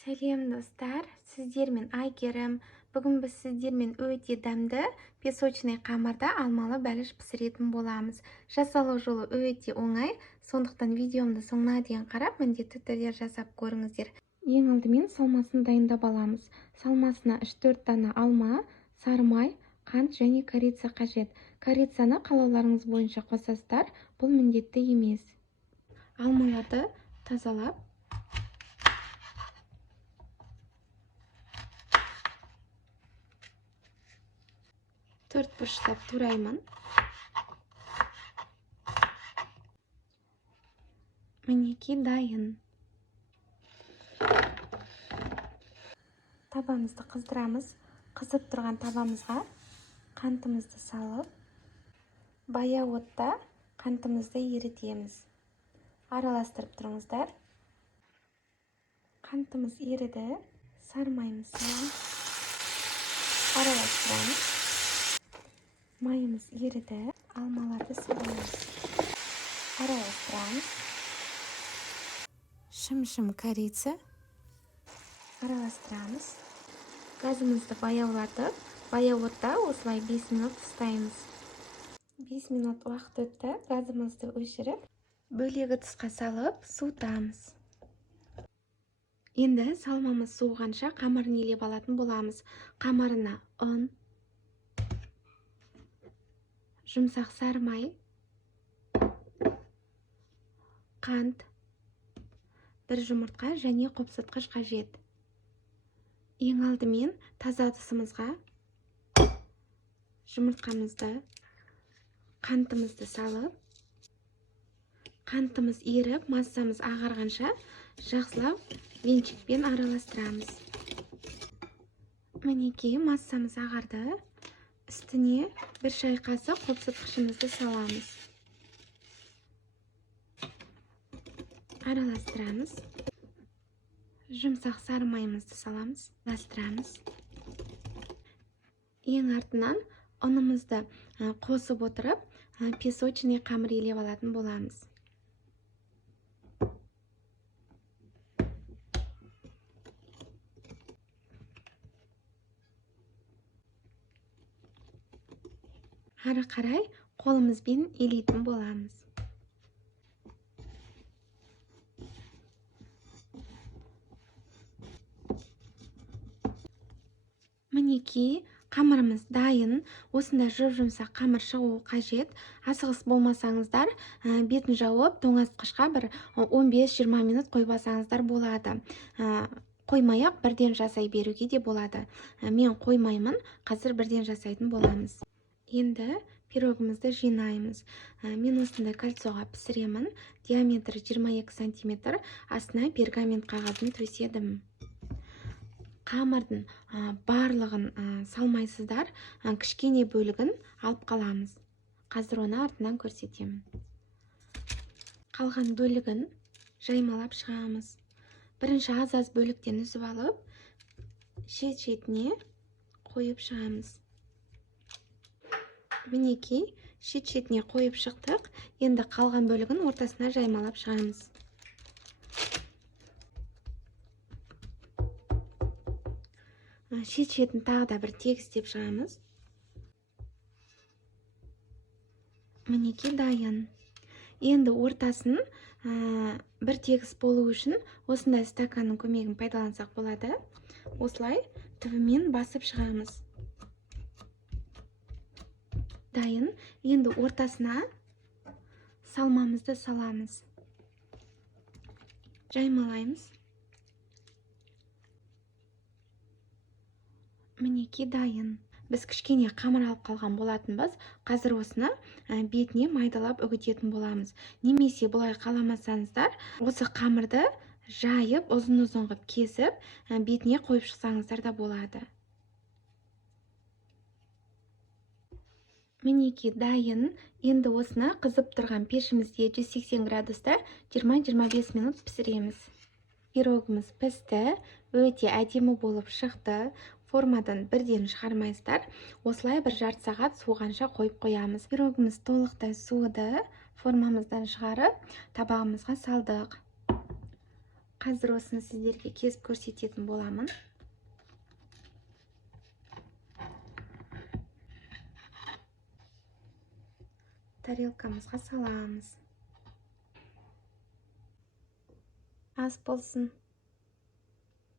Сәлем достар, сіздермен Айгерім. Бүгін біз сіздермен өте дәмді песочный қамырда алмалы бәліш пісіретін боламыз. Жасалу жолы өте оңай, сондықтан видеомды соңына дейін қарап, міндетті түрде жасап көріңіздер. Ең алдымен салмасын дайындап аламыз. Салмасына 3-4 дана алма, сары май, қант және корица қажет. Корицаны қалауларыңыз бойынша қосасыздар, бұл міндетті емес. Алмаларды тазалап, төрт бұрыштап тураймын. Мінекей дайын. Табамызды қыздырамыз. Қызып тұрған табамызға қантымызды салып, баяу отта қантымызды ерітеміз. Араластырып тұрыңыздар. Қантымыз еріді, сары майымыз саламыз. Араластырамыз. Майымыз еріді, алмаларды саламыз. Араластырамыз. Шым-шым корица. Араластырамыз. Газымызды баяулатып, баяу отта осылай 5 минут ұстаймыз. 5 минут уақыт өтті, газымызды өшіріп, бөлек ыдысқа салып, суытамыз. Енді салмамыз суығанша қамырын елеп алатын боламыз. Қамырына ұн, жұмсақ сары май, қант, бір жұмыртқа және қопсытқыш қажет. Ең алдымен таза ыдысымызға жұмыртқамызды, қантымызды салып, қантымыз еріп, массамыз ағарғанша жақсылап венчикпен араластырамыз. Мінекей массамыз ағарды. Үстіне бір шай қасық қопсытқышымызды саламыз. Араластырамыз. Жұмсақ сары майымызды саламыз. Араластырамыз. Ең артынан ұнымызды қосып отырып, песочный қамыр елеп алатын боламыз. Ары қарай қолымызбен елейтін боламыз. Мінекей қамырымыз дайын. Осында жұмсақ қамыр шығуы қажет. Асығыс болмасаңыздар, бетін жауып, тоңазытқышқа бір 15-20 минут қойбасаңыздар болады. Қоймай-ақ бірден жасай беруге де болады. Мен қоймаймын, қазір бірден жасайтын боламыз. Енді пирогымызды жинаймыз. Мен осындай кольцоға пісіремін. Диаметрі 22 см. Астына пергамент қағазын төседім. Қамырдың барлығын салмайсыздар, кішкене бөлігін алып қаламыз. Қазір оны артынан көрсетемін. Қалған бөлігін жаймалап шығамыз. Бірінші аз-аз бөліктен үзіп алып, шет-шетіне қойып шығамыз. Мінекей шет-шетіне қойып шықтық. Енді қалған бөлігін ортасына жаймалап шығамыз. Шет-шетін тағы да бір тегістеп шығамыз. Мінекей дайын. Енді ортасын бір тегіс болу үшін осындай стаканның көмегін пайдалансақ болады. Осылай түбімен басып шығамыз. Дайын. Енді ортасына салмамызды саламыз. Жаймалаймыз. Мінекей дайын. Біз кішкене қамыр алып қалған болатынбыз. Қазір осыны бетіне майдалап үгітетін боламыз. Немесе бұлай қаламасаңыздар, осы қамырды жайып, ұзын-ұзын қылып кесіп, бетіне қойып шықсаңыздар да болады. Мінекей дайын. Енді осыны қызып тұрған пешімізде 180 градуста 20-25 минут пісіреміз. Пирогымыз пісті, өте әдемі болып шықты. Формадан бірден шығармайсыздар. Осылай бір жарты сағат суығанша қойып қоямыз. Пирогымыз толықтай суыды. Формамыздан шығарып, табағымызға салдық. Қазір осыны сіздерге kesіп көрсететін боламын. Тарелкамызға саламыз. Ас болсын.